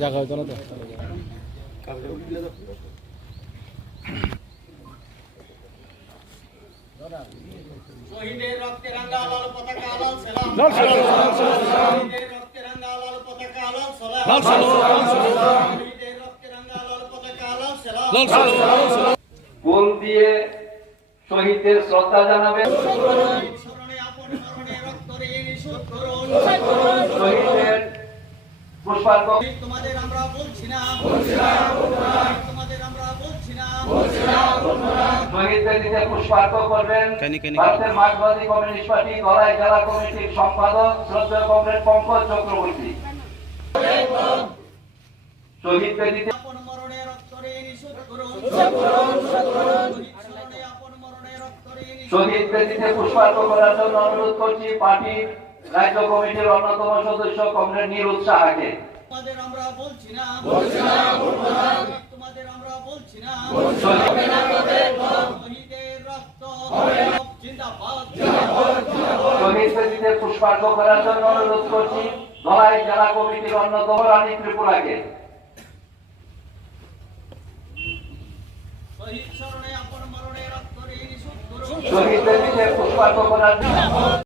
জায়গা হইতো না তো? শহীদের রক্তে রাঙ্গা লাল পতাকা লাল সালাম। শহীদের রক্তে রাঙ্গা লাল পতাকা লাল সালাম। শহীদের রক্তে রাঙ্গা লাল পতাকা লাল সালাম। ফুল দিয়ে শহীদদের শ্রদ্ধা জানাবেন। করুন। পুষ্পার্ঘ তোমাদের আমরা বলছি না। শহীদদের দিকে পুষ্পার্ঘ করবেন ভারতের কমিউনিস্ট পার্টি গলায় জেলা কমিটির সম্পাদক কমরেড পঙ্কজ চক্রবর্তী। করার জন্য অনুরোধ করছি পার্টির রাজ্য কমিটির অন্যতম সদস্য কমরেড নীরুৎ সাহাকে তোমাদের আমরা বলছি না। তোমাদের আমরা বলছি না। জিন্দাবাদ শহীদদের পুষ্পার্ঘ করার জন্য অনুরোধ করছি ধলাই জেলা কমিটির অন্যতম রানী ত্রিপুরাকে। শহীদ দিকে পুষ্পার্ঘ করার জন্য